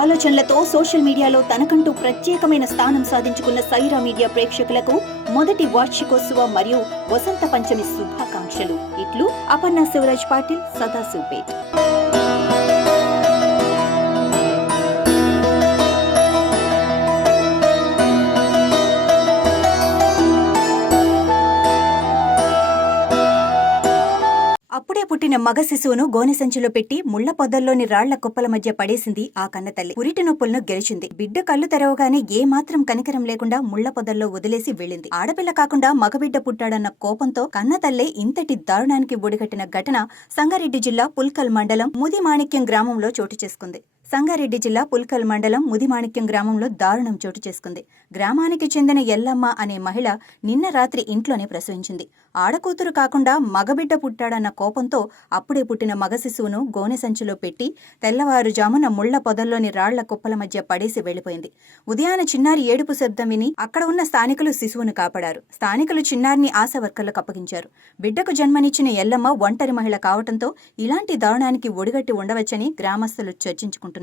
ఆలోచనలతో సోషల్ మీడియాలో తనకంటూ ప్రత్యేకమైన స్థానం సాధించుకున్న సైరా మీడియా ప్రేక్షకులకు మొదటి వార్షికోత్సవ మరియు వసంత పంచమి శుభాకాంక్షలు. ఇట్లు అపర్ణ శివరాజ్ పాటిల్, సదాశివపేట్. అప్పుడే పుట్టిన మగ శిశువును గోనె సంచిలో పెట్టి ముళ్ల పొదల్లోని రాళ్ల కుప్పల మధ్య పడేసింది ఆ కన్నతల్లి. పురిటి నొప్పులను గెలిచింది. బిడ్డ కళ్ళు తెరవగానే ఏ మాత్రం కనికరం లేకుండా ముళ్ల పొదల్లో వదిలేసి వెళ్లింది. ఆడపిల్ల కాకుండా మగబిడ్డ పుట్టాడన్న కోపంతో కన్నతల్లే ఇంతటి దారుణానికి ఒడిగట్టిన ఘటన సంగారెడ్డి జిల్లా పుల్కల్ మండలం ముదిమాణిక్యం గ్రామంలో చోటు చేసుకుంది. సంగారెడ్డి జిల్లా పుల్కల్ మండలం ముదిమాణిక్యం గ్రామంలో దారుణం చోటు చేసుకుంది. గ్రామానికి చెందిన ఎల్లమ్మ అనే మహిళ నిన్న రాత్రి ఇంట్లోనే ప్రసవించింది. ఆడకూతురు కాకుండా మగబిడ్డ పుట్టాడన్న కోపంతో అప్పుడే పుట్టిన మగ శిశువును గోనె సంచిలో పెట్టి తెల్లవారుజామున ముళ్ల పొదల్లోని రాళ్ల కుప్పల మధ్య పడేసి వెళ్లిపోయింది. ఉదయాన చిన్నారి ఏడుపు శబ్దం విని అక్కడ ఉన్న స్థానికులు శిశువును కాపాడారు. స్థానికులు చిన్నారిని ఆశా వర్కర్లకు అప్పగించారు. బిడ్డకు జన్మనిచ్చిన ఎల్లమ్మ ఒంటరి మహిళ కావటంతో ఇలాంటి దారుణానికి ఒడిగట్టి ఉండవచ్చని గ్రామస్తులు చర్చించుకుంటున్నారు.